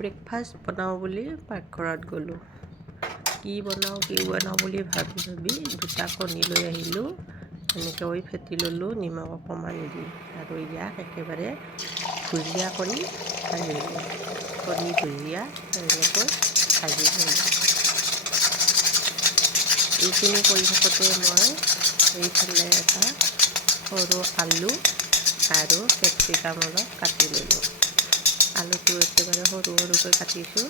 Breakfast বনাওঁ বুলি পাকঘৰত গ'লোঁ। কি বনাওঁ বুলি ভাবি দুটা কণী লৈ আহিলোঁ। এনেকৈ ফেটি ল'লোঁ নিমখ অকণমান দি, আৰু ইয়াক একেবাৰে ভুজিয়া কৰি ভাজিলোঁ। কণী ভুজিয়া এনেকৈ ভাজি ল'লোঁ। এইখিনি কৰি থাকোঁতে মই এইফালে এটা সৰু আলু আৰু কেপচিকাম অলপ কাটি ল'লোঁ। আলুটো একেবাৰে সৰু সৰুকৈ কাটিছোঁ।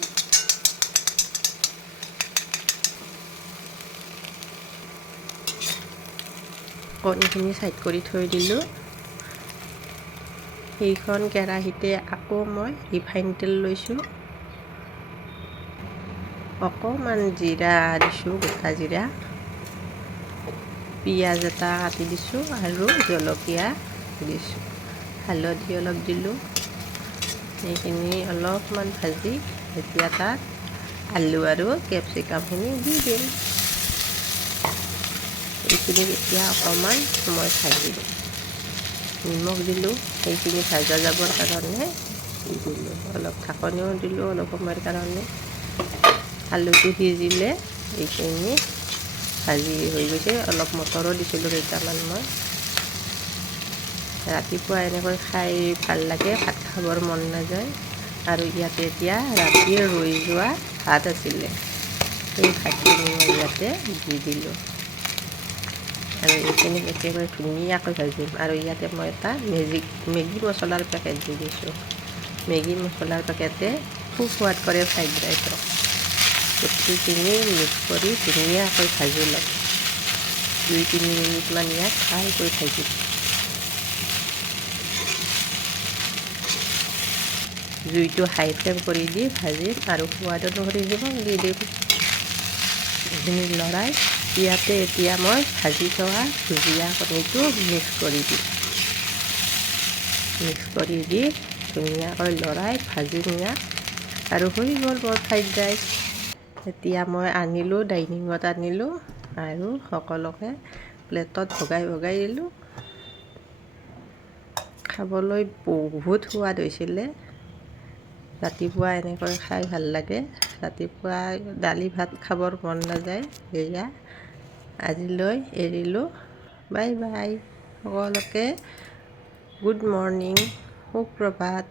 কণীখিনি ছাইড কৰি থৈ দিলোঁ। সেইখন কেৰাহীতে আকৌ মই ৰিফাইন তেল লৈছোঁ। অকণমান জিৰা দিছোঁ, গোটা জিৰা, পিঁয়াজ এটা কাটি দিছোঁ আৰু জলকীয়া দিছোঁ, হালধি অলপ দিলোঁ। এইখিনি অলপমান ভাজি এতিয়া তাত আলু আৰু কেপচিকামখিনি দি দিম। এইখিনি এতিয়া অকণমান সময় ভাজি দিম। নিমখ দিলোঁ, সেইখিনি ভাজা যাবৰ কাৰণে দি দিলোঁ। অলপ ঢাকনিও দিলোঁ অলপ সময়ৰ কাৰণে। আলুটো সিজিলে এইখিনি ভাজি হৈ গৈছে। অলপ মটৰো দিছিলোঁ কেইটামান মই। ৰাতিপুৱা এনেকৈ খাই ভাল লাগে, ভাত খাবৰ মন নাযায়। আৰু ইয়াতে এতিয়া ৰাতিয়ে ৰৈ যোৱা ভাত আছিলে, সেই ভাতখিনি মই ইয়াতে দি দিলোঁ। আৰু এইখিনি একেবাৰে ধুনীয়াকৈ ভাজিম। আৰু ইয়াতে মই এটা মেগী মছলাৰ পেকেট দি দিছোঁ। মেগী মছলাৰ পেকেটে খুব সোৱাদ কৰে ফ্ৰাইড ৰাইচক। গোটেইখিনি মিক্স কৰি ধুনীয়াকৈ ভাজি ল'ম। 2-3 মিনিটমান ইয়াক ভালকৈ ভাজিম। জুইটো হাই ফ্লেম কৰি দি ভাজিম আৰু সোৱাদ অনুসৰি নিমখ দি দিম। এইখিনি লৰাই ইয়াতে এতিয়া মই ভাজি থোৱা ভুজিয়া কণীটো মিক্স কৰি দিম। মিক্স কৰি দি ধুনীয়াকৈ লৰাই ভাজিম ইয়াক, আৰু হৈ গ'ল মোৰ ফ্ৰাইড ৰাইচ। এতিয়া মই আনিলোঁ, ডাইনিঙত আনিলোঁ আৰু সকলোকে প্লেটত ভগাই ভগাই দিলোঁ। খাবলৈ বহুত সোৱাদ হৈছিলে। ৰাতিপুৱা এনেকৈ খাই ভাল লাগে। ৰাতিপুৱা দালি ভাত খাবৰ মন নাযায়। এয়া আজিলৈ এৰিলোঁ। বাই বাই সকলোকে। গুড মৰ্ণিং, সুপ্ৰভাত।